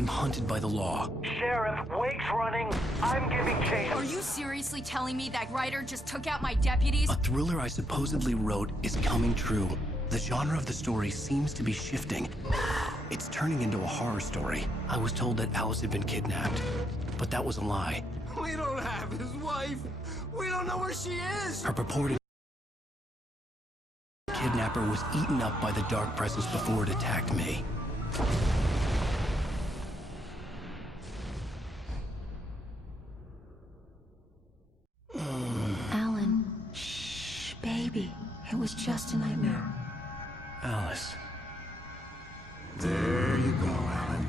I'm hunted by the law. Sheriff, Wake's running. I'm giving chase. Are you seriously telling me that writer just took out my deputies? A thriller I supposedly wrote is coming true. The genre of the story seems to be shifting. It's turning into a horror story. I was told that Alice had been kidnapped, but that was a lie. We don't have his wife. We don't know where she is. Her purported kidnapper was eaten up by the dark presence before it attacked me. Alan, shh, baby. It was just a nightmare. Alice. There you go, Alan.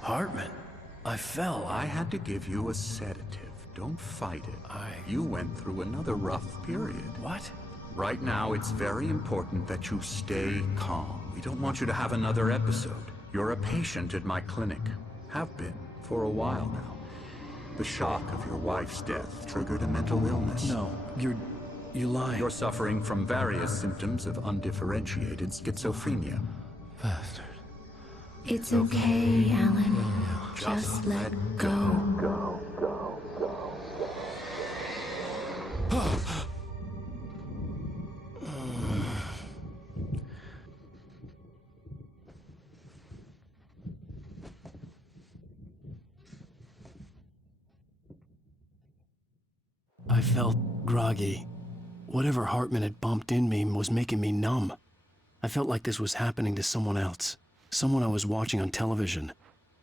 Hartman. I fell. I had to give you a sedative. Don't fight it. You went through another rough period. What? Right now, it's very important that you stay calm. We don't want you to have another episode. You're a patient at my clinic. Have been for a while now. The shock of your wife's death triggered a mental illness. No, you lie. You're suffering from various symptoms of undifferentiated schizophrenia. Bastard. It's okay, Alan. Just let go. I felt groggy. Whatever Hartman had bumped in me was making me numb. I felt like this was happening to someone else. Someone I was watching on television.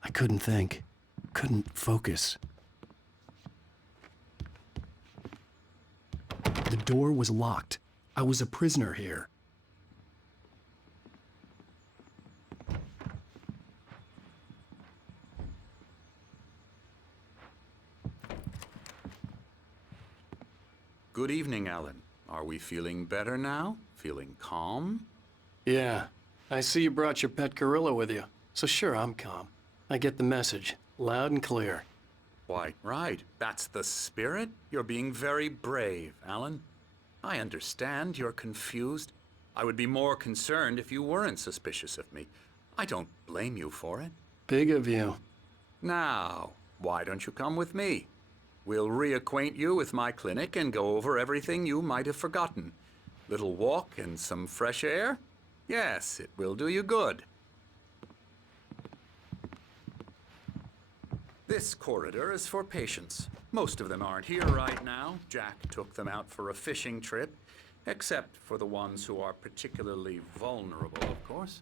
I couldn't think. Couldn't focus. The door was locked. I was a prisoner here. Good evening, Alan. Are we feeling better now? Feeling calm? Yeah. I see you brought your pet gorilla with you. So sure, I'm calm. I get the message. Loud and clear. Quite right. That's the spirit. You're being very brave, Alan. I understand you're confused. I would be more concerned if you weren't suspicious of me. I don't blame you for it. Big of you. Now, why don't you come with me? We'll reacquaint you with my clinic and go over everything you might have forgotten. Little walk and some fresh air? Yes, it will do you good. This corridor is for patients. Most of them aren't here right now. Jack took them out for a fishing trip, except for the ones who are particularly vulnerable, of course.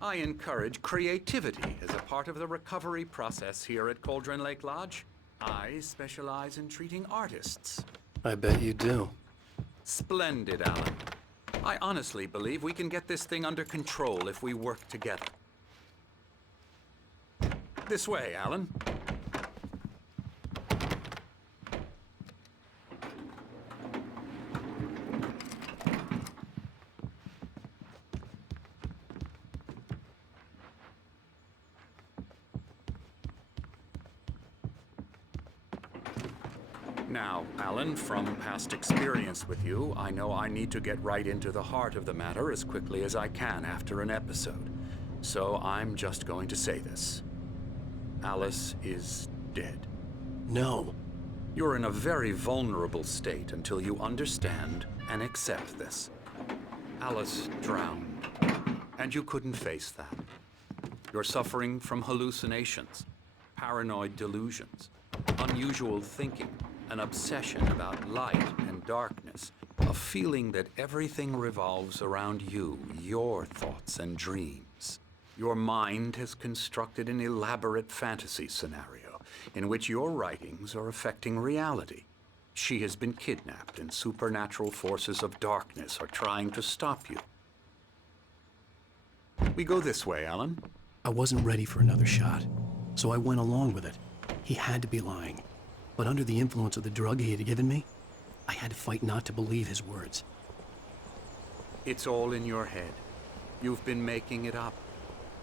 I encourage creativity as a part of the recovery process here at Cauldron Lake Lodge. I specialize in treating artists. I bet you do. Splendid, Alan. I honestly believe we can get this thing under control if we work together. This way, Alan. Now, Alan, from past experience with you, I know I need to get right into the heart of the matter as quickly as I can after an episode. So I'm just going to say this. Alice is dead. No. You're in a very vulnerable state until you understand and accept this. Alice drowned, and you couldn't face that. You're suffering from hallucinations, paranoid delusions, unusual thinking, an obsession about light and darkness, a feeling that everything revolves around you, your thoughts and dreams. Your mind has constructed an elaborate fantasy scenario in which your writings are affecting reality. She has been kidnapped and supernatural forces of darkness are trying to stop you. We go this way, Alan. I wasn't ready for another shot, so I went along with it. He had to be lying. But under the influence of the drug he had given me, I had to fight not to believe his words. It's all in your head. You've been making it up.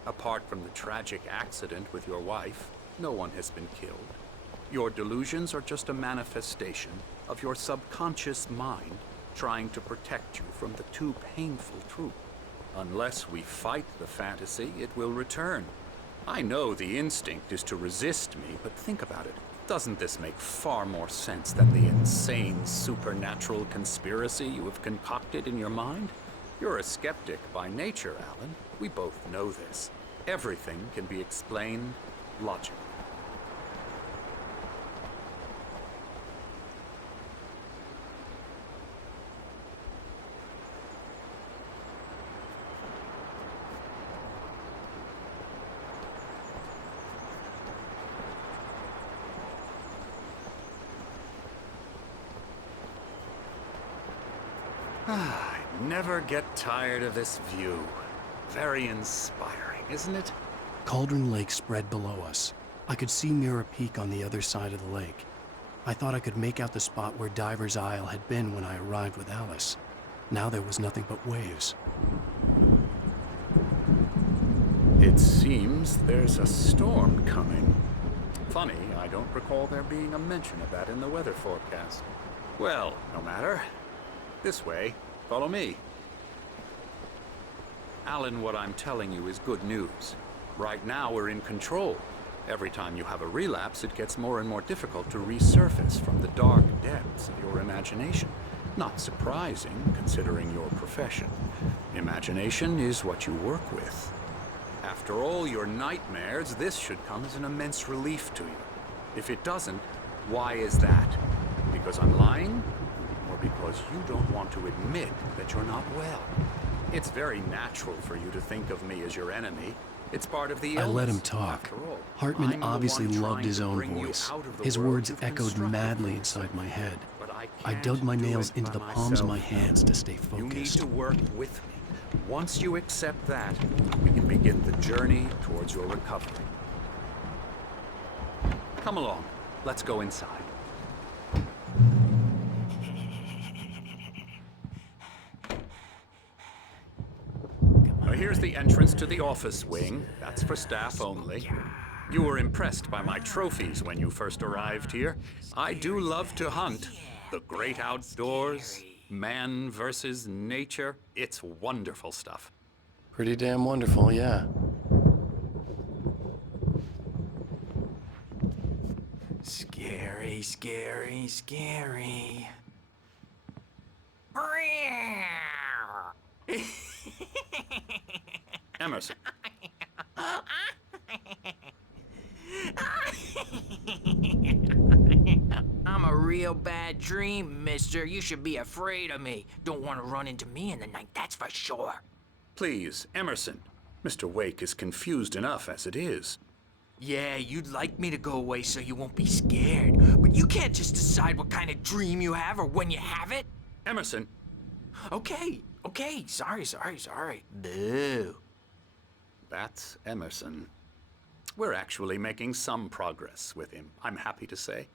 Apart from the tragic accident with your wife, no one has been killed. Your delusions are just a manifestation of your subconscious mind trying to protect you from the too painful truth. Unless we fight the fantasy, it will return. I know the instinct is to resist me, but think about it. Doesn't this make far more sense than the insane supernatural conspiracy you have concocted in your mind? You're a skeptic by nature, Alan. We both know this. Everything can be explained logically. I never get tired of this view. Very inspiring, isn't it? Cauldron Lake spread below us. I could see Mirror Peak on the other side of the lake. I thought I could make out the spot where Diver's Isle had been when I arrived with Alice. Now there was nothing but waves. It seems there's a storm coming. Funny, I don't recall there being a mention of that in the weather forecast. Well, no matter. This way. Follow me. Alan, what I'm telling you is good news. Right now, we're in control. Every time you have a relapse, it gets more and more difficult to resurface from the dark depths of your imagination. Not surprising, considering your profession. Imagination is what you work with. After all your nightmares, this should come as an immense relief to you. If it doesn't, why is that? Because I'm lying? Or because you don't want to admit that you're not well? It's very natural for you to think of me as your enemy. It's part of the illness. I let him talk. After all, Hartman I'm the obviously one loved trying his to own bring you voice. out of the His world words you've echoed constructed madly for inside yourself. my head. But I I can't dug my do nails it into by the palms of my myself. hands to stay You need focused. to work with me. Once you accept that, we can begin the journey towards your recovery. Come along. Let's go inside. Now here's the entrance to the office wing. That's for staff only. You were impressed by my trophies when you first arrived here. I do love to hunt. The great outdoors, man versus nature. It's wonderful stuff. Pretty damn wonderful, yeah. Scary, scary, scary. Emerson. I'm a real bad dream, mister. You should be afraid of me. Don't want to run into me in the night, that's for sure. Please, Emerson. Mr. Wake is confused enough as it is. Yeah, you'd like me to go away so you won't be scared. But you can't just decide what kind of dream you have or when you have it. Emerson. Okay. Sorry. Boo. That's Emerson. We're actually making some progress with him, I'm happy to say.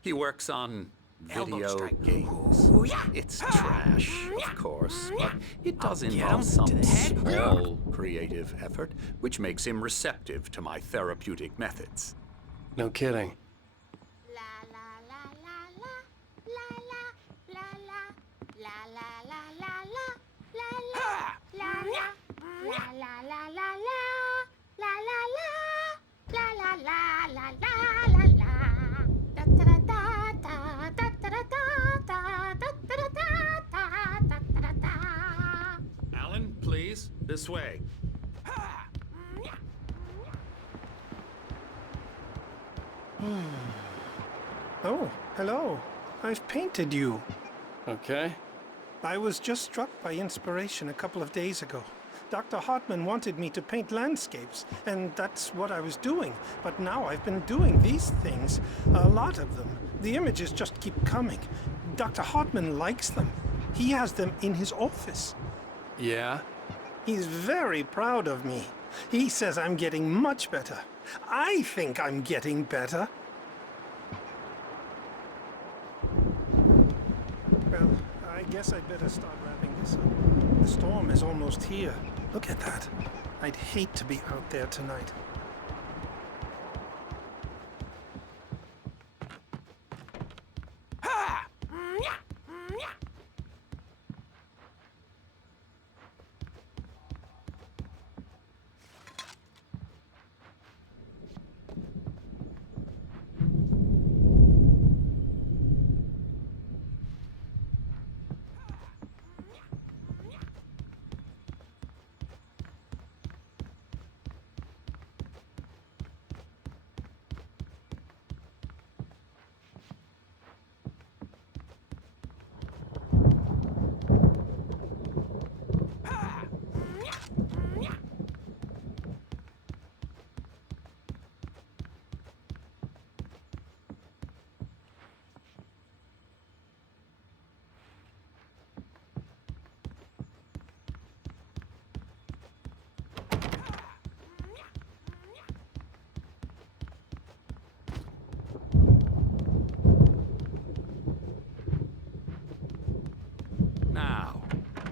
He works on Elbow video strike. games. Ooh, yeah. It's trash, of course, but it does I'll get involve him some to the head. small creative effort, which makes him receptive to my therapeutic methods. No kidding. Alan, please, this way. Oh, hello. I've painted you. Okay. I was just struck by inspiration a couple of days ago. Dr. Hartman wanted me to paint landscapes, and that's what I was doing. But now I've been doing these things, a lot of them. The images just keep coming. Dr. Hartman likes them. He has them in his office. Yeah? He's very proud of me. He says I'm getting much better. I think I'm getting better. guess I'd better start wrapping this up. The storm is almost here. Look at that. I'd hate to be out there tonight. Now,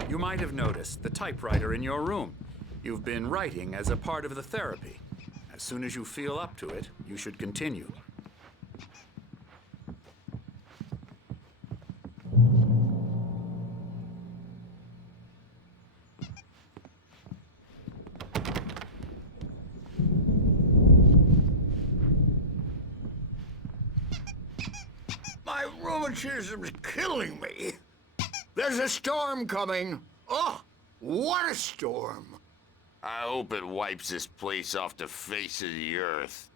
you might have noticed the typewriter in your room. You've been writing as a part of the therapy. As soon as you feel up to it, you should continue. My rheumatism's killing me. There's a storm coming. Oh, what a storm. I hope it wipes this place off the face of the earth.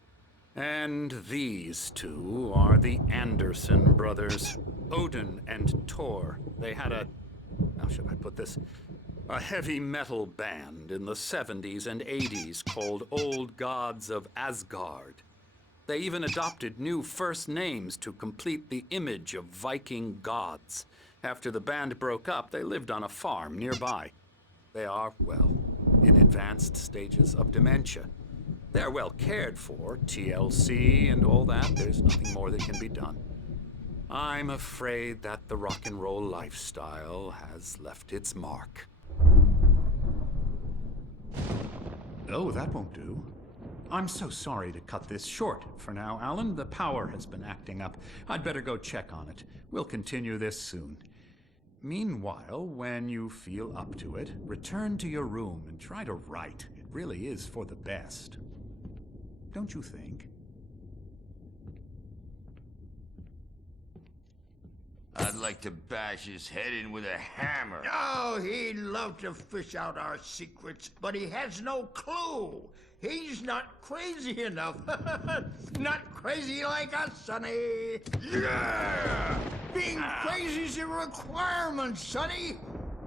And these two are the Anderson brothers, Odin and Thor. They had how should I put this? A heavy metal band in the 70s and 80s called Old Gods of Asgard. They even adopted new first names to complete the image of Viking gods. After the band broke up, they lived on a farm nearby. They are, well, in advanced stages of dementia. They're well cared for, TLC and all that. There's nothing more that can be done. I'm afraid that the rock and roll lifestyle has left its mark. Oh, that won't do. I'm so sorry to cut this short for now, Alan. The power has been acting up. I'd better go check on it. We'll continue this soon. Meanwhile, when you feel up to it, return to your room and try to write. It really is for the best. Don't you think? I'd like to bash his head in with a hammer. Oh, he'd love to fish out our secrets, but he has no clue. He's not crazy enough. Not crazy like us, Sonny. Yeah! Being crazy's a requirement, Sonny.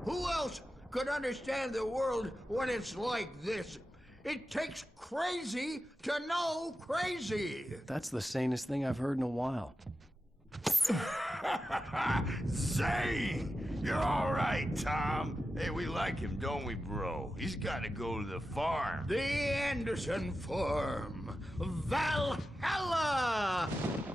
Who else could understand the world when it's like this? It takes crazy to know crazy. That's the sanest thing I've heard in a while. Zane! You're all right, Tom. Hey, we like him, don't we, bro? He's got to go to the farm. The Anderson Farm. Valhalla!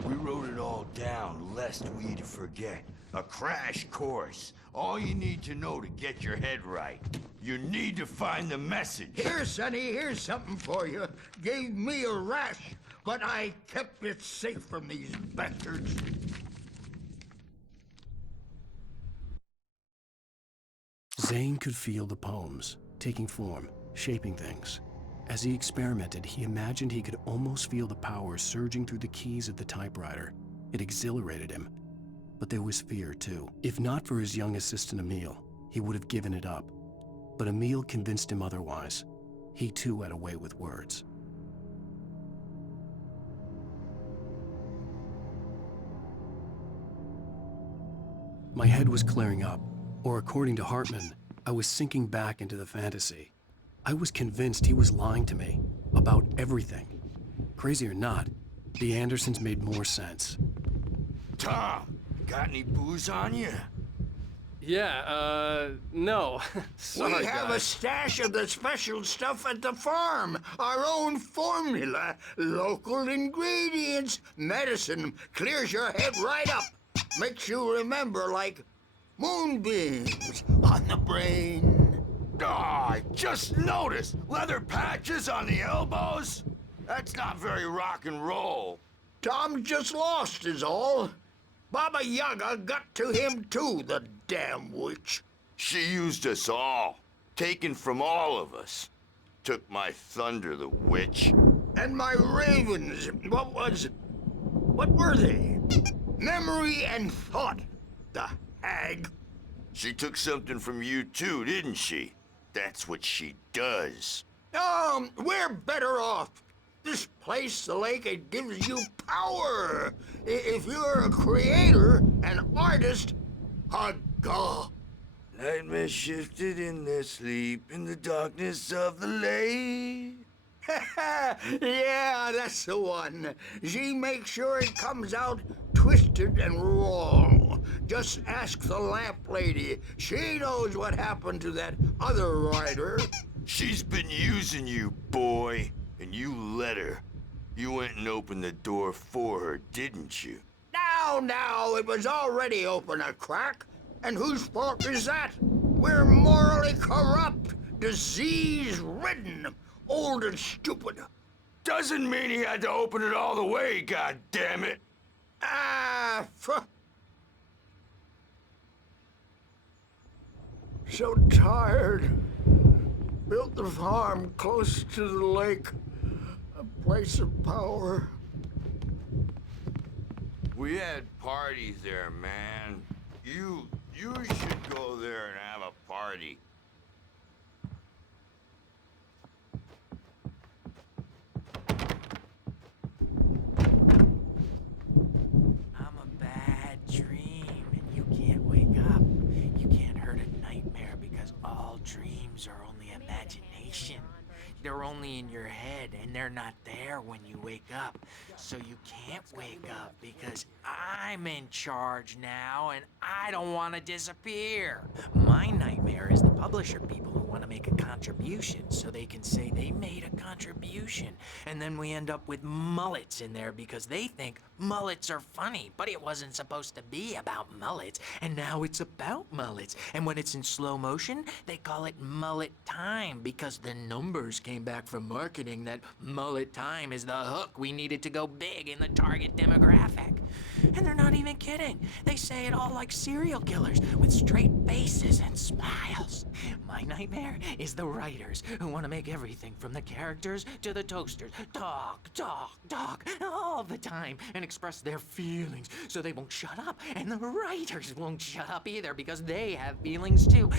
We wrote it all down, lest we forget. A crash course. All you need to know to get your head right. You need to find the message. Here, Sonny, here's something for you. Gave me a rash, but I kept it safe from these bastards. Zane could feel the poems, taking form, shaping things. As he experimented, he imagined he could almost feel the power surging through the keys of the typewriter. It exhilarated him. But there was fear, too. If not for his young assistant Emil, he would have given it up. But Emil convinced him otherwise. He too had a way with words. My head was clearing up, or according to Hartman, I was sinking back into the fantasy. I was convinced he was lying to me about everything. Crazy or not, the Andersons made more sense. Tom, got any booze on you? Yeah, no. Sorry, we have guys. a stash of the special stuff at the farm. Our own formula. Local ingredients. Medicine clears your head right up. Makes you remember like Moonbeams on the brain. Ah, I just noticed! Leather patches on the elbows? That's not very rock and roll. Tom just lost is all. Baba Yaga got to him too, the damn witch. She used us all. Taken from all of us. Took my thunder, the witch. And my ravens, what were they? Memory and thought, the hag. She took something from you too, didn't she? That's what she does. We're better off. This place, the lake, it gives you power. If you're a creator, an artist, a god. Nightmares shifted in their sleep in the darkness of the lake. Yeah, that's the one. She makes sure it comes out twisted and wrong. Just ask the lamp lady. She knows what happened to that other rider. She's been using you, boy. And you let her. You went and opened the door for her, didn't you? Now, it was already open a crack. And whose fault is that? We're morally corrupt, disease-ridden, old and stupid. Doesn't mean he had to open it all the way, goddammit. So tired. Built the farm close to the lake. A place of power. We had parties there, man. You should go there and have a party. I'm a bad dream, and you can't wake up. You can't hurt a nightmare because all dreams are only imagination. They're only in your head, and they're not there when you wake up. So you can't wake up because I'm in charge now, and I don't want to disappear. My nightmare is the publisher people who want to make a contribution so they can say they made a contribution. And then we end up with mullets in there because they think mullets are funny, but it wasn't supposed to be about mullets, and now it's about mullets. And when it's in slow motion, they call it mullet time because the numbers came back from marketing that mullet time is the hook we needed to go big in the target demographic. And they're not even kidding. They say it all like serial killers with straight faces and smiles. My nightmare is the writers who want to make everything from the characters to the toasters talk all the time and express their feelings so they won't shut up. And the writers won't shut up either because they have feelings too.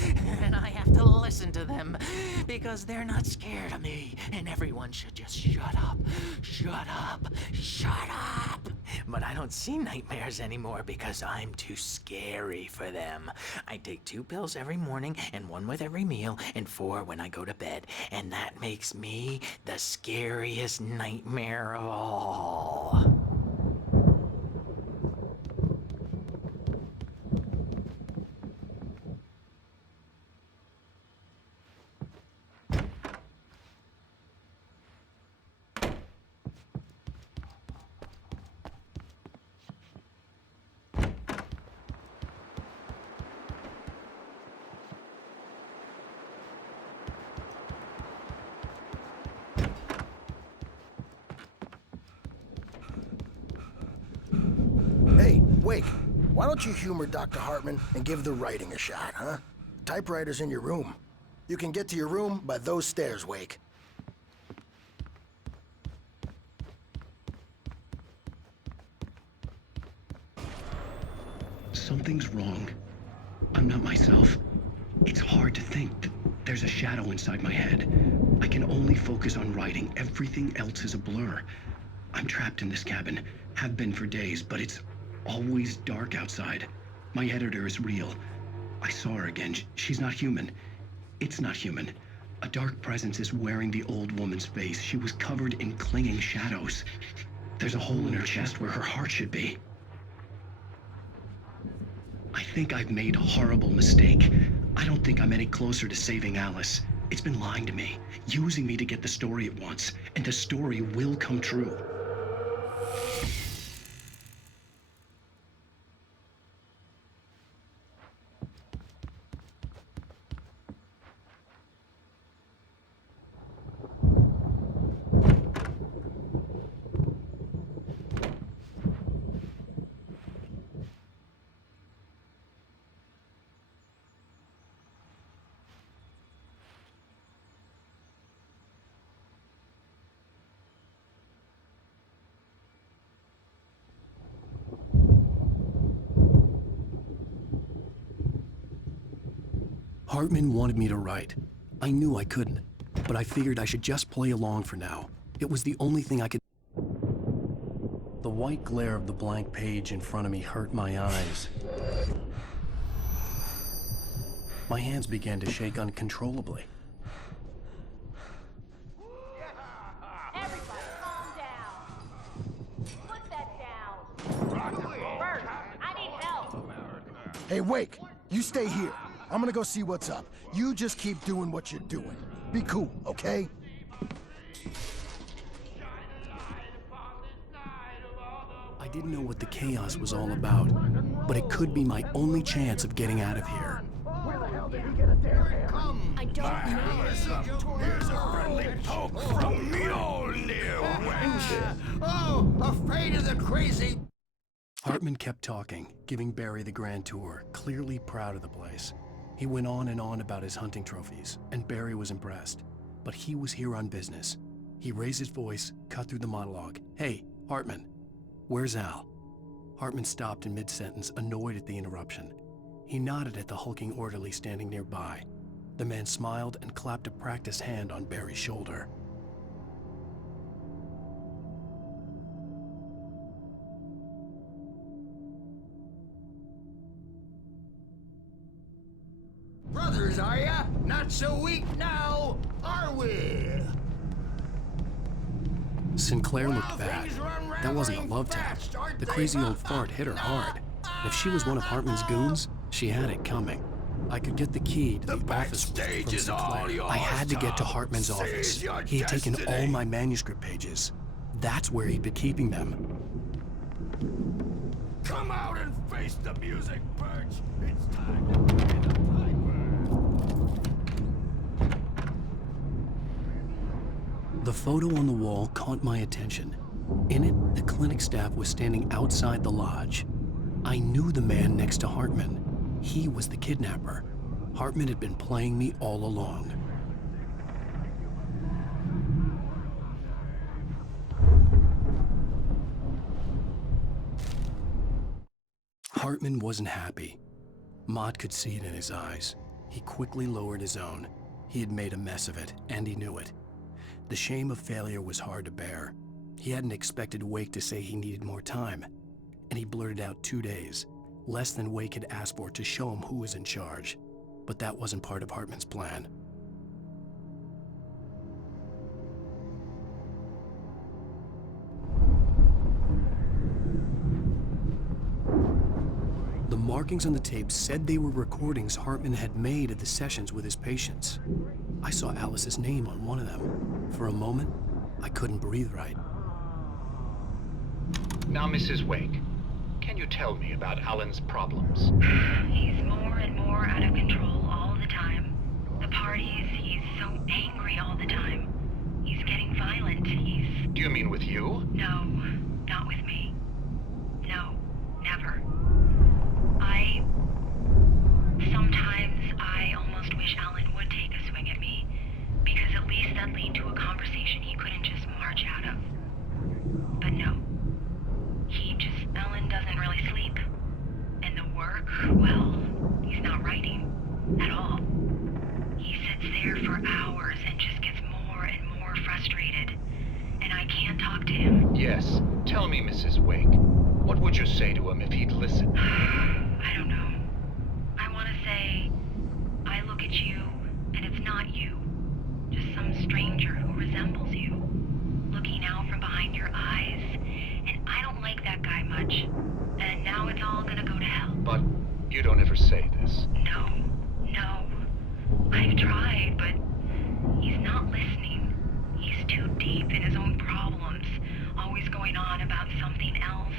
And I have to listen to them because they're not scared of me. And everyone should just shut up. Shut up. Shut up. But I don't see nightmares anymore because I'm too scary for them. I take 2 pills every morning and 1 with every meal and 4 when I go to bed. And that makes me the scariest nightmare of all. Hey, Wake, why don't you humor Dr. Hartman and give the writing a shot, huh? Typewriter's in your room. You can get to your room by those stairs, Wake. Something's wrong. I'm not myself. It's hard to think that there's a shadow inside my head. I can only focus on writing. Everything else is a blur. I'm trapped in this cabin. Have been for days, but it's always dark outside. My editor is real. I saw her again. She's not human. It's not human. A dark presence is wearing the old woman's face. She was covered in clinging shadows. There's a hole in her chest where her heart should be. I think I've made a horrible mistake. I don't think I'm any closer to saving Alice. It's been lying to me, using me to get the story it wants, and the story will come true. Hartman wanted me to write. I knew I couldn't, but I figured I should just play along for now. It was the only thing I could. The white glare of the blank page in front of me hurt my eyes. My hands began to shake uncontrollably. Everybody, calm down. Put that down. Bert, I need help. Hey, Wake, you stay here. I'm gonna go see what's up. You just keep doing what you're doing. Be cool, okay? I didn't know what the chaos was all about, but it could be my only chance of getting out of here. Where the hell did he get a damn hammer? I don't know. Here's a friendly poke from Mjolnir, wench. Oh, afraid of the crazy. Hartman kept talking, giving Barry the grand tour, clearly proud of the place. He went on and on about his hunting trophies, and Barry was impressed. But he was here on business. He raised his voice, cut through the monologue. Hey, Hartman, where's Al? Hartman stopped in mid-sentence, annoyed at the interruption. He nodded at the hulking orderly standing nearby. The man smiled and clapped a practiced hand on Barry's shoulder. Brothers, are ya? Not so weak now, are we? Sinclair looked bad. That wasn't a love tap. The crazy old fart hit her hard. If she was one of Hartman's goons, she had it coming. I could get the key to the office from Sinclair. I had to get to Hartman's office. He had taken all my manuscript pages. That's where he'd been keeping them. Come out and face the music, Birch. It's time to pay the piper. The photo on the wall caught my attention. In it, the clinic staff was standing outside the lodge. I knew the man next to Hartman. He was the kidnapper. Hartman had been playing me all along. Hartman wasn't happy. Mott could see it in his eyes. He quickly lowered his own. He had made a mess of it, and he knew it. The shame of failure was hard to bear. He hadn't expected Wake to say he needed more time, and he blurted out 2 days, less than Wake had asked for to show him who was in charge. But that wasn't part of Hartman's plan. The markings on the tape said they were recordings Hartman had made of the sessions with his patients. I saw Alice's name on one of them. For a moment, I couldn't breathe right. Now, Mrs. Wake, can you tell me about Alan's problems? He's more and more out of control all the time. The parties, he's so angry all the time. He's getting violent. Do you mean with you? No, not with me. No, never. Sometimes I almost wish Alan would take a swing at me, because at least that'd lead to a conversation he couldn't just march out of. But no. Alan doesn't really sleep. And the work, well, he's not writing at all. He sits there for hours and just gets more and more frustrated. And I can't talk to him. Yes. Tell me, Mrs. Wake, what would you say to him if he'd listen? I don't know. I want to say, I look at you, and it's not you. Just some stranger who resembles you. Looking out from behind your eyes. And I don't like that guy much. And now it's all gonna go to hell. But you don't ever say this. No. I've tried, but he's not listening. He's too deep in his own problems, always going on about something else.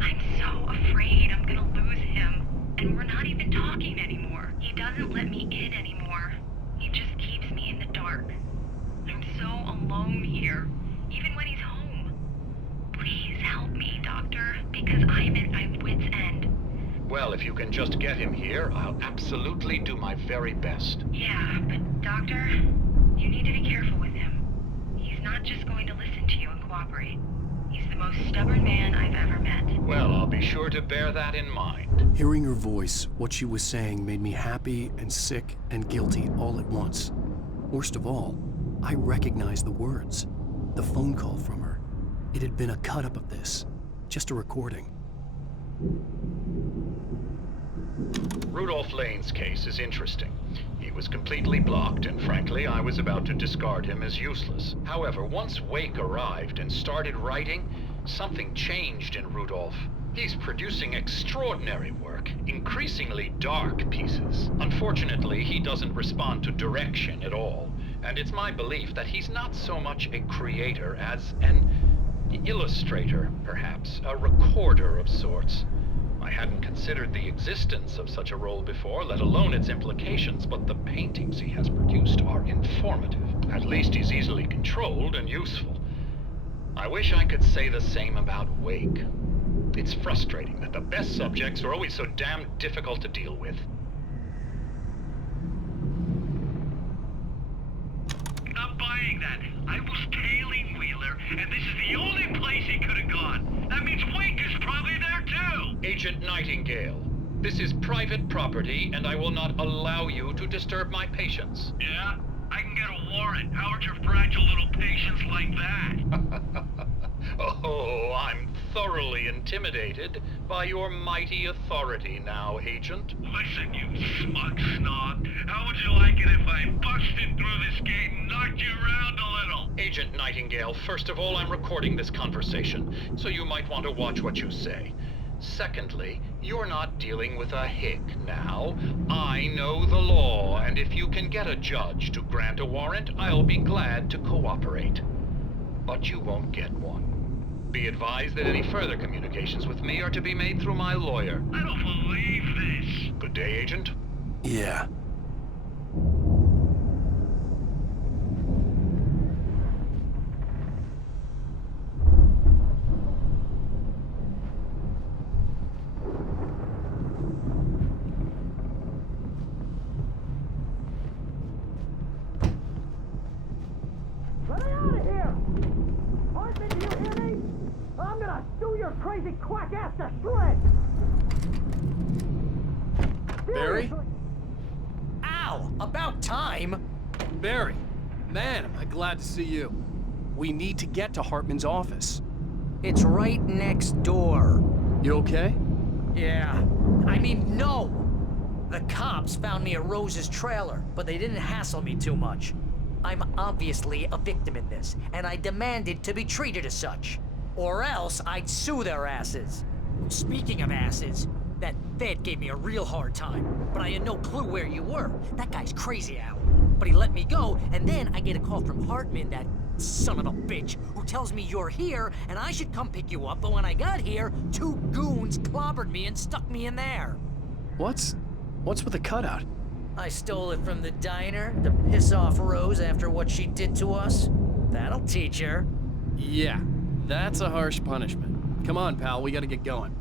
I'm so afraid I'm gonna lose him, and we're not even talking anymore. He doesn't let me in anymore. He just keeps me in the dark. I'm so alone here, even when he's home. Please help me, Doctor, because I'm at my wit's end. Well, if you can just get him here, I'll absolutely do my very best. Yeah, but Doctor, you need to be careful with him. He's not just going to listen to you and cooperate. He's the most stubborn man I've ever met. Well, I'll be sure to bear that in mind. Hearing her voice, what she was saying made me happy and sick and guilty all at once. Worst of all, I recognized the words. The phone call from her. It had been a cut-up of this. Just a recording. Rudolph Lane's case is interesting. He was completely blocked, and frankly, I was about to discard him as useless. However, once Wake arrived and started writing, something changed in Rudolph. He's producing extraordinary work, increasingly dark pieces. Unfortunately, he doesn't respond to direction at all, and it's my belief that he's not so much a creator as an illustrator, perhaps, a recorder of sorts. I hadn't considered the existence of such a role before, let alone its implications, but the paintings he has produced are informative. At least he's easily controlled and useful. I wish I could say the same about Wake. It's frustrating that the best subjects are always so damn difficult to deal with. Not buying that. I was tailing Wheeler, and this is the only place he could have gone. That means Wake is probably there too! Agent Nightingale, this is private property, and I will not allow you to disturb my patients. Yeah? I can get a warrant. How would your fragile little patience like that? Oh, I'm thoroughly intimidated by your mighty authority now, Agent. Listen, you smug snob. How would you like it if I busted through this gate and knocked you around a little? Agent Nightingale, first of all, I'm recording this conversation, so you might want to watch what you say. Secondly, you're not dealing with a hick now. I know the law, and if you can get a judge to grant a warrant, I'll be glad to cooperate. But you won't get one. Be advised that any further communications with me are to be made through my lawyer. I don't believe this. Good day, Agent. Yeah. Let me out of here! Hartman, do you hear me? I'm gonna sue your crazy quack ass to shreds! Barry? Ow! About time! Barry, man, am I glad to see you. We need to get to Hartman's office. It's right next door. You okay? Yeah. I mean, no! The cops found me at Rose's trailer, but they didn't hassle me too much. I'm obviously a victim in this, and I demanded to be treated as such. Or else I'd sue their asses. Speaking of asses, that Fed gave me a real hard time, but I had no clue where you were. That guy's crazy, Al. But he let me go, and then I get a call from Hartman, that son of a bitch, who tells me you're here, and I should come pick you up, but when I got here, 2 goons clobbered me and stuck me in there. What's with the cutout? I stole it from the diner to piss off Rose after what she did to us. That'll teach her. Yeah, that's a harsh punishment. Come on, pal, we gotta get going.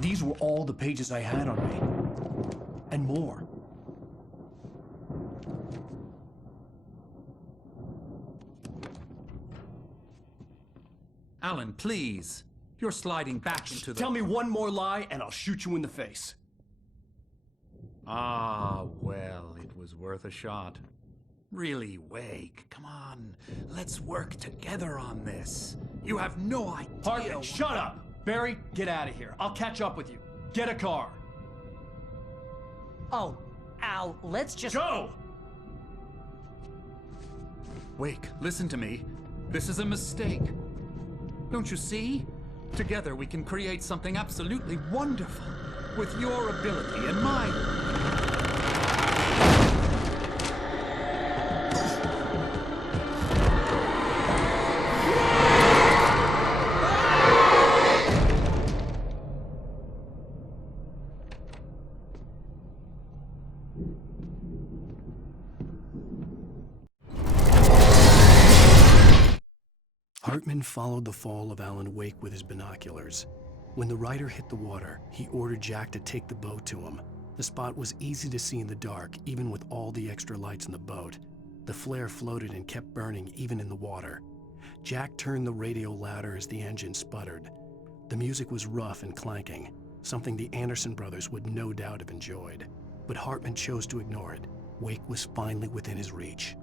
These were all the pages I had on me. And more. Alan, please. You're sliding back into the... Tell me one more lie and I'll shoot you in the face. Ah, well, it was worth a shot. Really, Wake, come on. Let's work together on this. You have no idea... Hartman, shut up! Barry, get out of here. I'll catch up with you. Get a car. Oh, Al, let's just... Go! Wake, listen to me. This is a mistake. Don't you see? Together we can create something absolutely wonderful. With your ability and mine. Hartman followed the fall of Alan Wake with his binoculars. When the rider hit the water, he ordered Jack to take the boat to him. The spot was easy to see in the dark, even with all the extra lights in the boat. The flare floated and kept burning even in the water. Jack turned the radio louder as the engine sputtered. The music was rough and clanking, something the Anderson brothers would no doubt have enjoyed. But Hartman chose to ignore it. Wake was finally within his reach.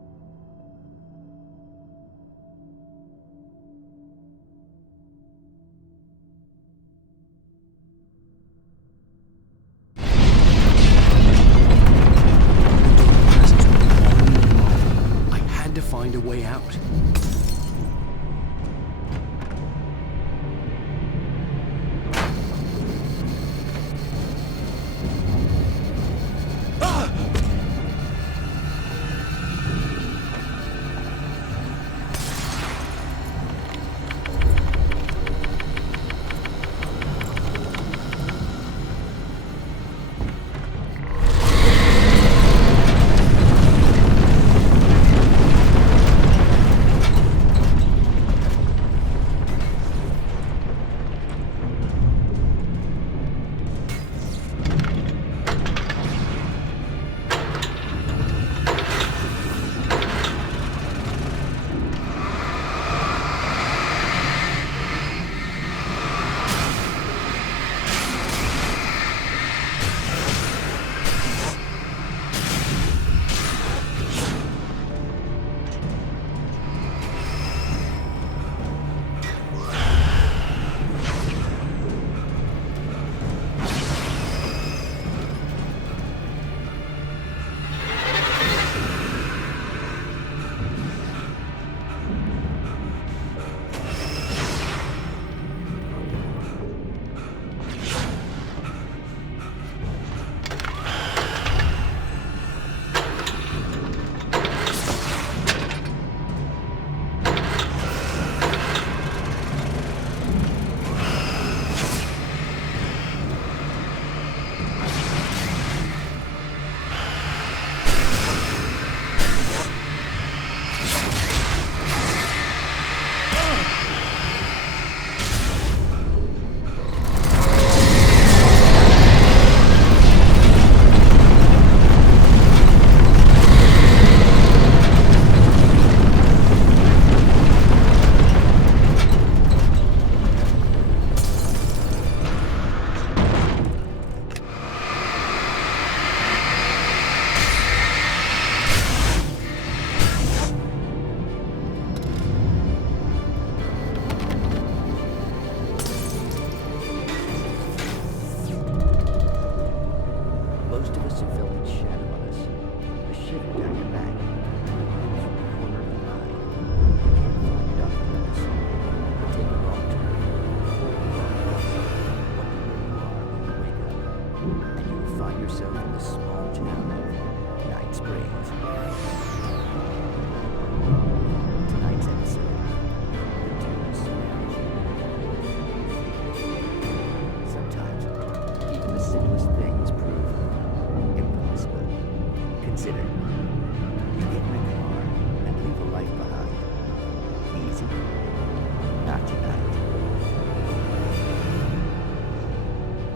I had to find a way out.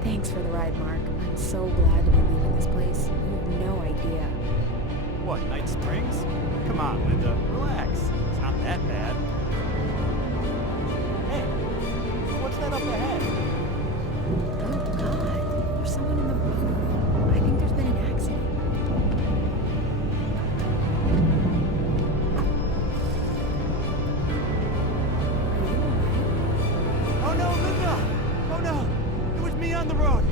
Thanks for the ride, Mark. I'm so glad to be leaving this place. You have no idea. What, Night Springs? Come on, Linda. Relax. It's not that bad. Hey, what's that up ahead? Oh, God. There's someone in the road. I think there's been an accident. Oh no, Linda! Oh no! It was me on the road!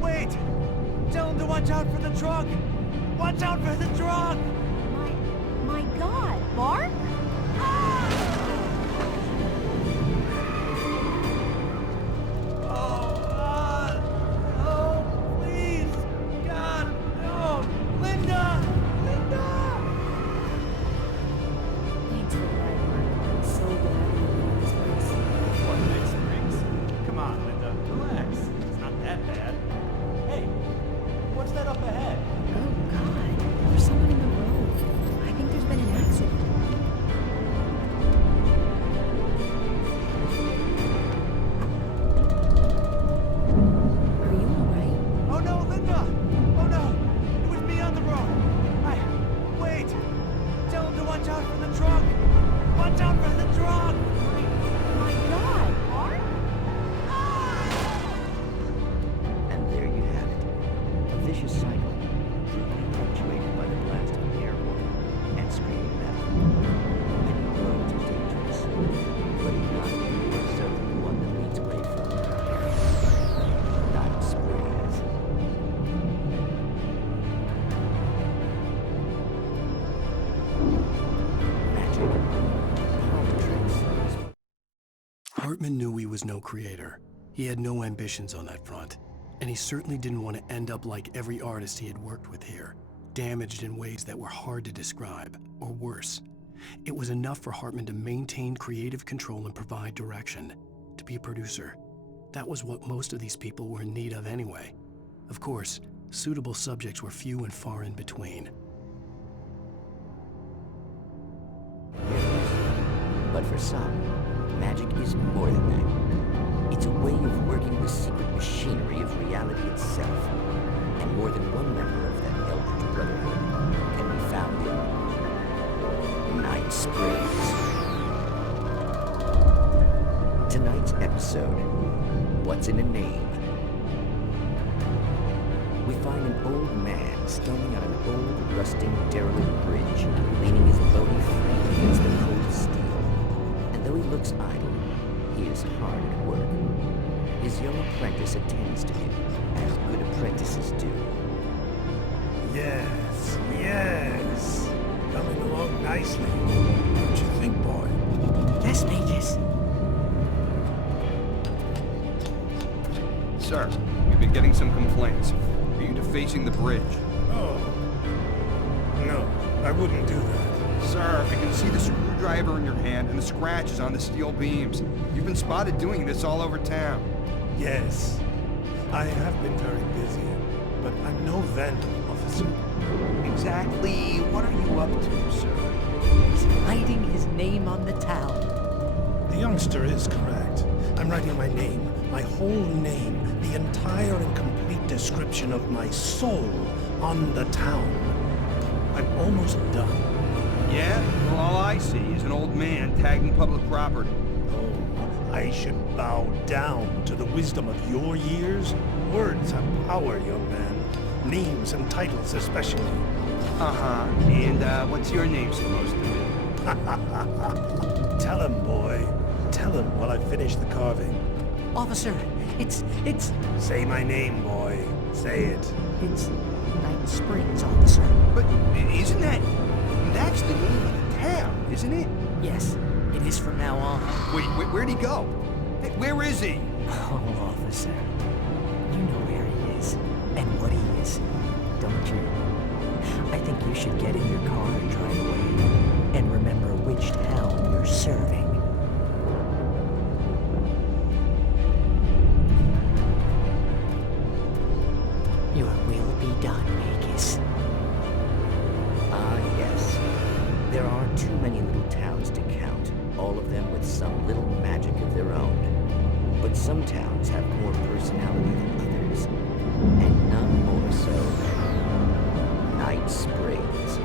Wait! Tell him to watch out for the truck! Watch out for the truck! My God, Mark? Oh, please! God, no! Linda! Linda! Thanks for the ride, Mark. I'm so glad to be leaving this place. What, Night Springs? Come on, Linda. Relax. It's not that bad. Hey, what's that up ahead? Oh, God. There's someone in the road. I think there's been an accident. Hartman knew he was no creator. He had no ambitions on that front. And he certainly didn't want to end up like every artist he had worked with here, damaged in ways that were hard to describe, or worse. It was enough for Hartman to maintain creative control and provide direction, to be a producer. That was what most of these people were in need of anyway. Of course, suitable subjects were few and far in between. But for some, magic is more than that. It's a way of working the secret machinery of reality itself. And more than one member of that eldritch brotherhood can be found in Night Springs. Tonight's episode, What's in a Name? We find an old man standing on an old, rusting, derelict bridge, leaning his bony frame against the cold steel. And though he looks idle, he is hard at work. His young apprentice attends to him, as good apprentices do. Yes, yes. Coming along nicely. What you think, boy? Yes, Magus. Sir, we've been getting some complaints. Are you defacing the bridge? Oh. No, I wouldn't do that. Sir, I can see the screwdriver in your hand and the scratches on the steel beams. You've been spotted doing this all over town. Yes, I have been very busy, but I'm no vandal, officer. Exactly what are you up to, sir? He's writing his name on the town. The youngster is correct. I'm writing my name, my whole name, the entire and complete description of my soul on the town. I'm almost done. Yeah? Well, all I see is an old man tagging public property. Oh, I should bow down to the wisdom of your years? Words have power, young man. Names and titles especially. Uh-huh. And, what's your name supposed to be? Tell him, boy. Tell him while I finish the carving. Officer, it's... Say my name, boy. Say it. It's Night Springs, officer. But isn't that... That's the name of the town, isn't it? Yes, it is from now on. Wait, where'd he go? Hey, where is he? Oh, officer. You know where he is, and what he is, don't you? I think you should get in your car and drive away, and remember which town you're serving. Your will be done, Magus. Ah, yes. There are too many little towns to count, all of them with some little magic of their own. But some towns have more personality than others, and none more so than Night Springs.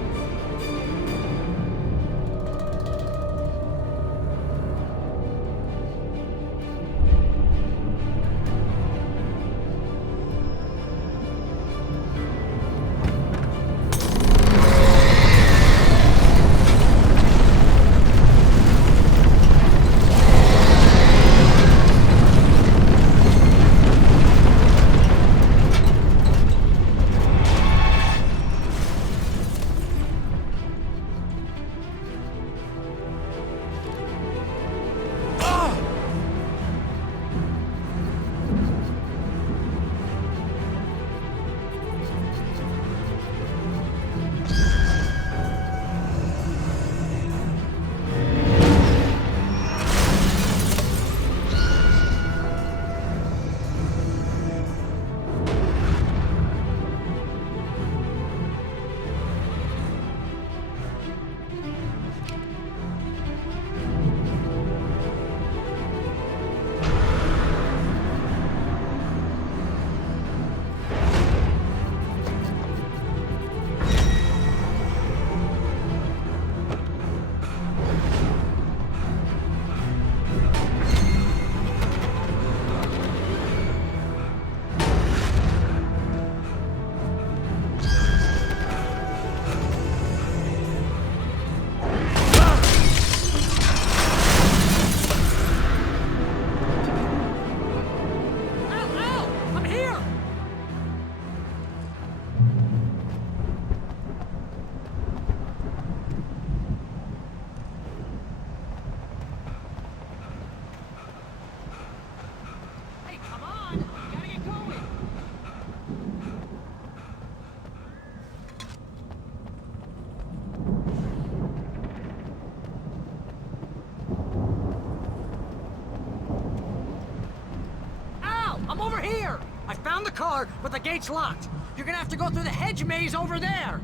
I found the car, but the gate's locked. You're gonna have to go through the hedge maze over there.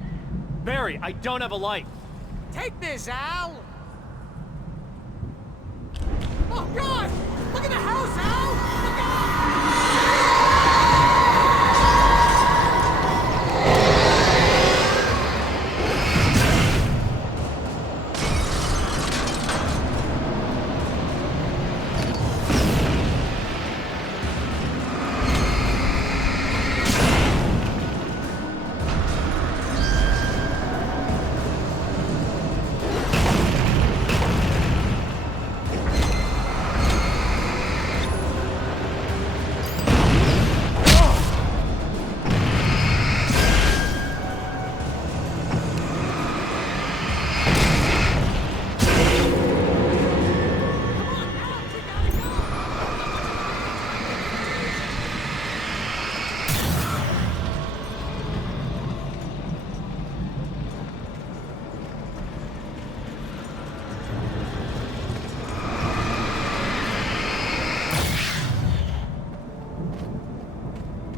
Barry, I don't have a light. Take this, Al! Oh, God! Look at the house, Al! Look out!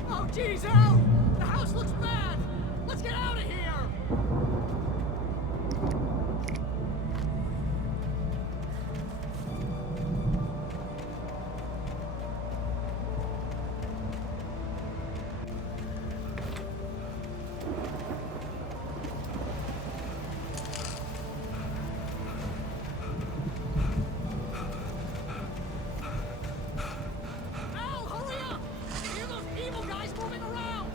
Oh, jeez, Al! The house looks bad! Let's get out of here! Al, hurry up! I can hear those evil guys moving around!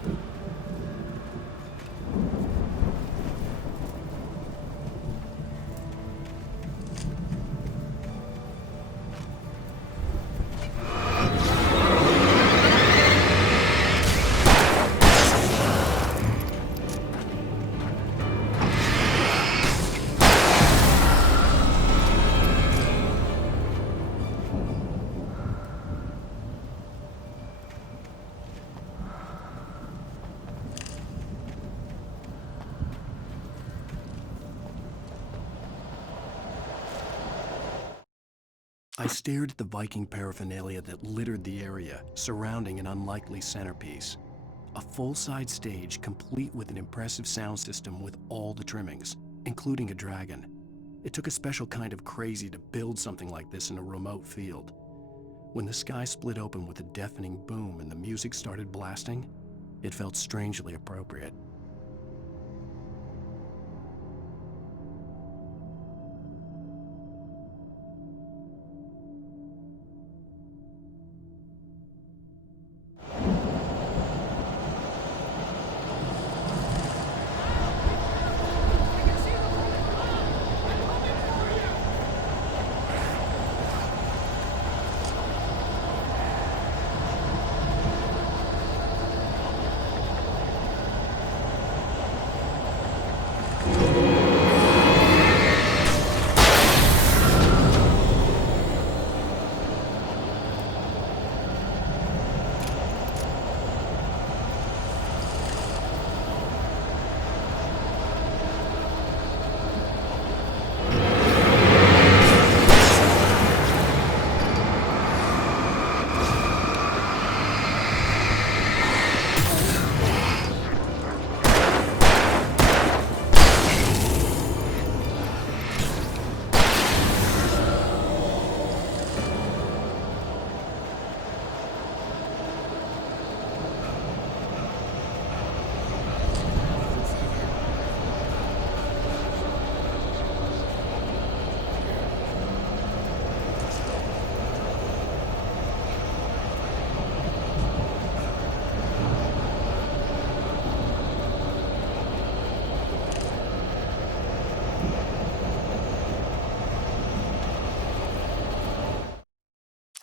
I stared at the Viking paraphernalia that littered the area, surrounding an unlikely centerpiece. A full-size stage complete with an impressive sound system with all the trimmings, including a dragon. It took a special kind of crazy to build something like this in a remote field. When the sky split open with a deafening boom and the music started blasting, it felt strangely appropriate.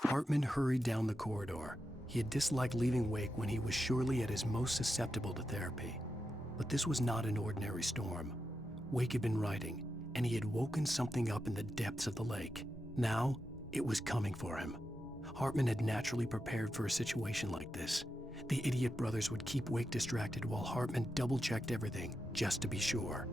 Hartman hurried down the corridor. He had disliked leaving Wake when he was surely at his most susceptible to therapy. But this was not an ordinary storm. Wake had been writing, and he had woken something up in the depths of the lake. Now, it was coming for him. Hartman had naturally prepared for a situation like this. The idiot brothers would keep Wake distracted while Hartman double-checked everything, just to be sure.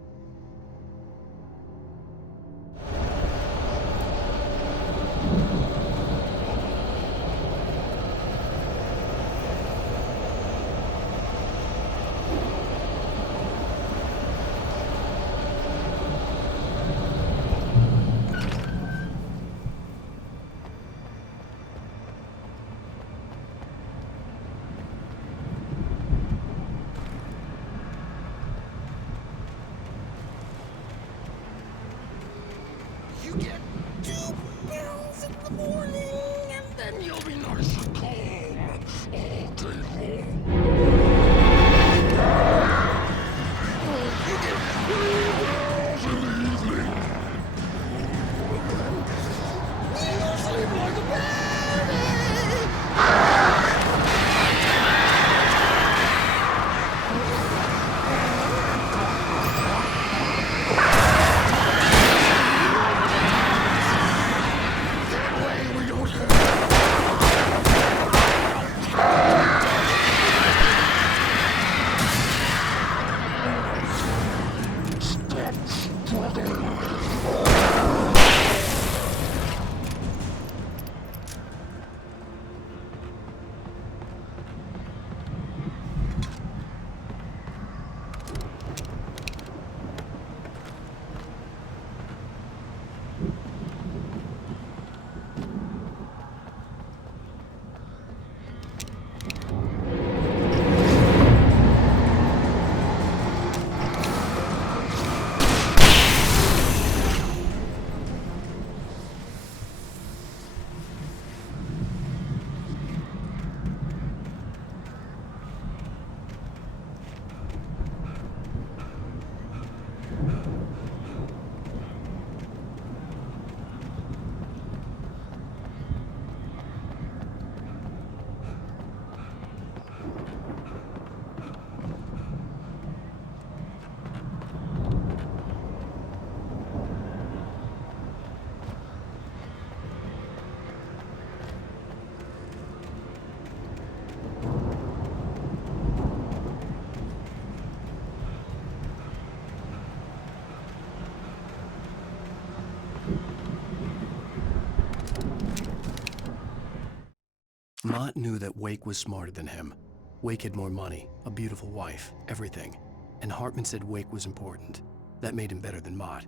Mott knew that Wake was smarter than him. Wake had more money, a beautiful wife, everything. And Hartman said Wake was important. That made him better than Mott.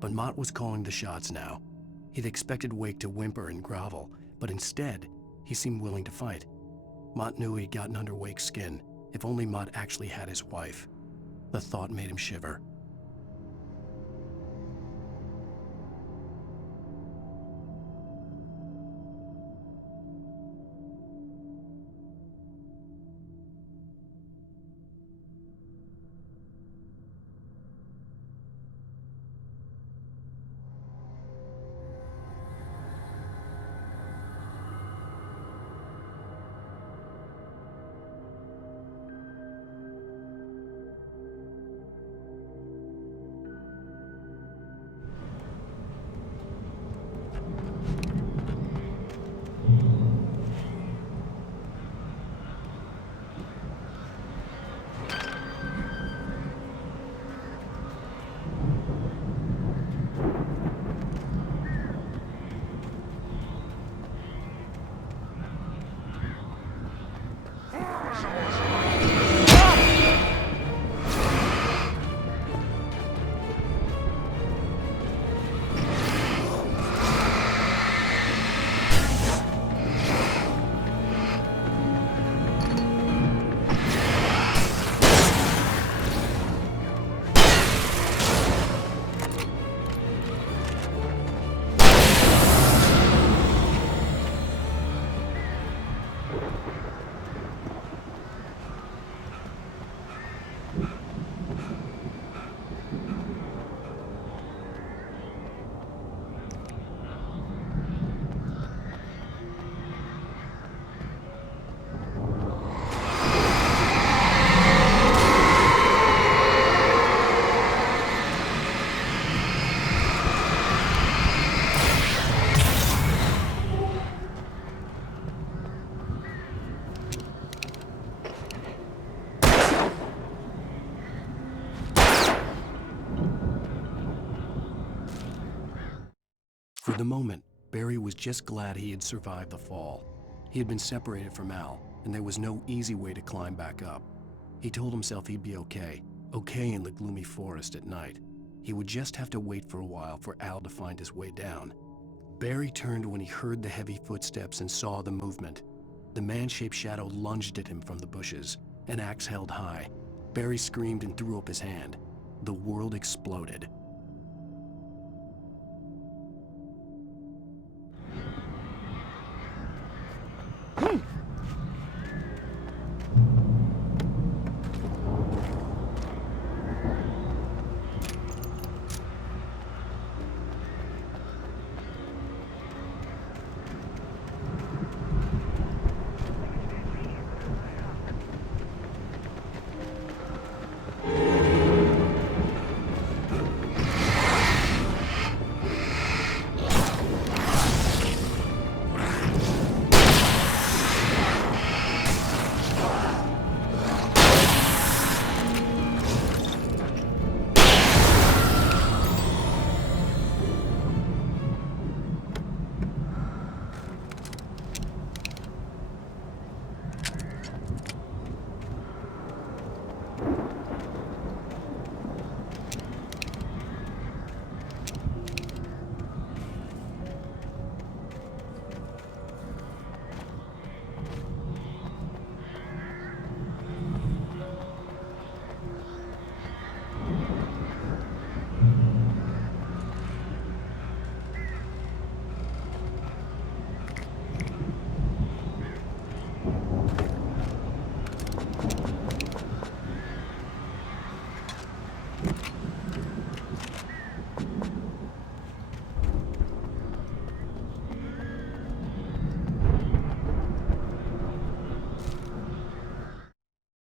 But Mott was calling the shots now. He'd expected Wake to whimper and grovel, but instead, he seemed willing to fight. Mott knew he'd gotten under Wake's skin. If only Mott actually had his wife. The thought made him shiver. For the moment, Barry was just glad he had survived the fall. He had been separated from Al, and there was no easy way to climb back up. He told himself he'd be okay in the gloomy forest at night. He would just have to wait for a while for Al to find his way down. Barry turned when he heard the heavy footsteps and saw the movement. The man-shaped shadow lunged at him from the bushes, an axe held high. Barry screamed and threw up his hand. The world exploded.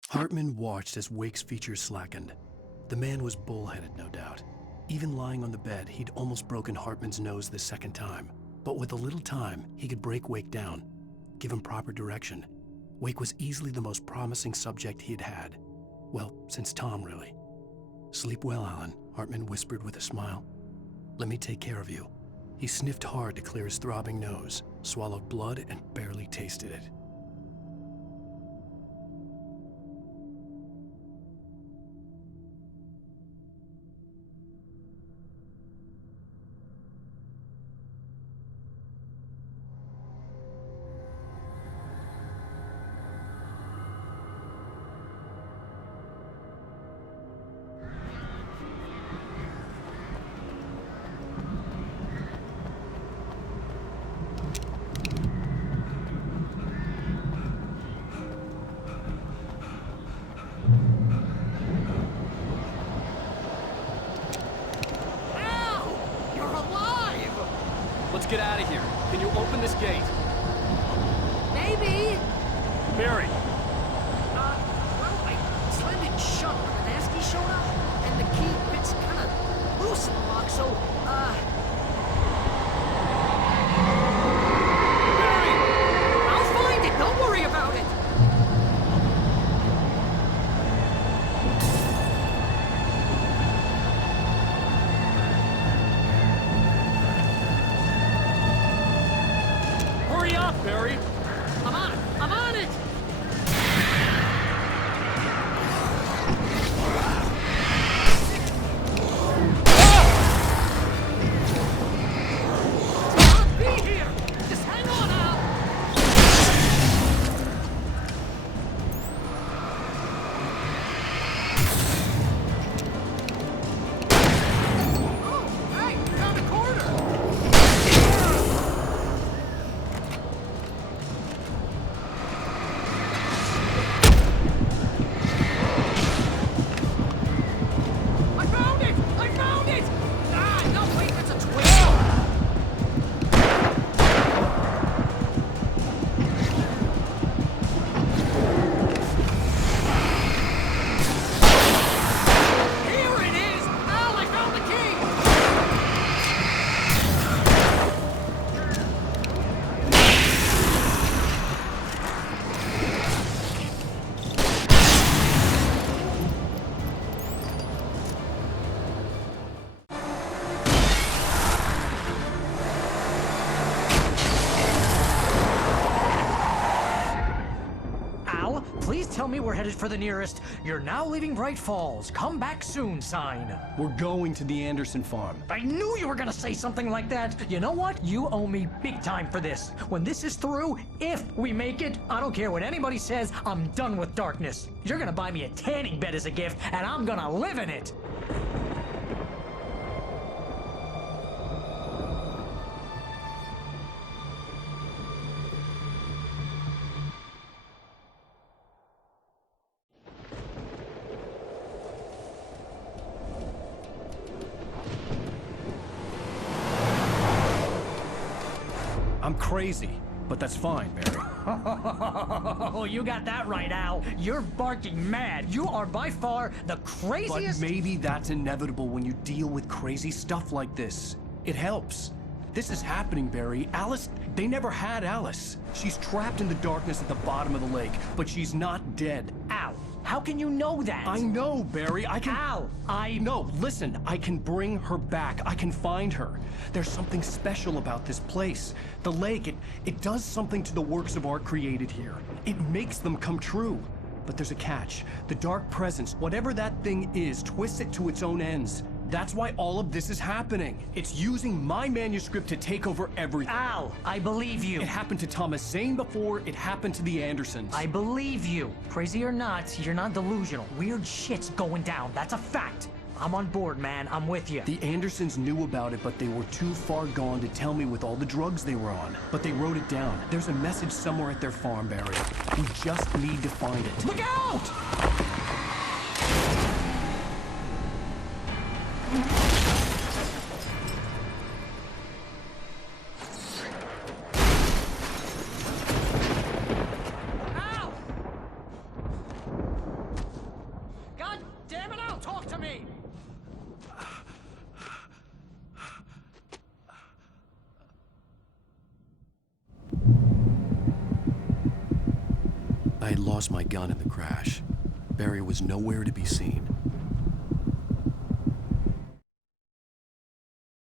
Hartman watched as Wake's features slackened. The man was bullheaded, no doubt. Even lying on the bed, he'd almost broken Hartman's nose the second time. But with a little time, he could break Wake down, give him proper direction. Wake was easily the most promising subject he'd had. Well, since Tom, really. "Sleep well, Alan," Hartman whispered with a smile. "Let me take care of you." He sniffed hard to clear his throbbing nose, swallowed blood, and barely tasted it. out of here. Can you open this gate? Maybe. Barry! Well, I slammed it shut when the nasty showed up, and the key fits kind of loose in the lock, so, Barry! I'll find it, don't worry about it! Hurry up, Barry! I'm on it! I'm on it! I'll be here! Just hang on, Al! Oh, hey, found a corner! I found it! I found it! Ah, no, wait, that's a twist! Here it is! Al, I found the key! Al, please tell me we're headed for the nearest "You're now leaving Bright Falls. Come back soon" sign. We're going to the Anderson farm. I knew you were gonna say something like that. You know what? You owe me big time for this. When this is through, if we make it, I don't care what anybody says, I'm done with darkness. You're gonna buy me a tanning bed as a gift, and I'm gonna live in it. I'm crazy, but that's fine, Barry. Oh, you got that right, Al. You're barking mad. You are by far the But craziest. maybe that's inevitable when you deal with crazy stuff like this. It helps. This is happening, Barry. Alice, they never had Alice. She's trapped in the darkness at the bottom of the lake, but she's not dead. Al, how can you know that? I know, Barry. I can... Al, No, listen. I can bring her back. I can find her. There's something special about this place. The lake, it does something to the works of art created here. It makes them come true. But there's a catch. The dark presence, whatever that thing is, twists it to its own ends. That's why all of this is happening. It's using my manuscript to take over everything. Al, I believe you. It happened to Thomas Zane before, it happened to the Andersons. I believe you. Crazy or not, you're not delusional. Weird shit's going down. That's a fact. I'm on board, man. I'm with you. The Andersons knew about it, but they were too far gone to tell me with all the drugs they were on. But they wrote it down. There's a message somewhere at their farm, Barry. We just need to find it. Look out! Al! God damn it, Al, talk to me! I had lost my gun in the crash. Barry was nowhere to be seen.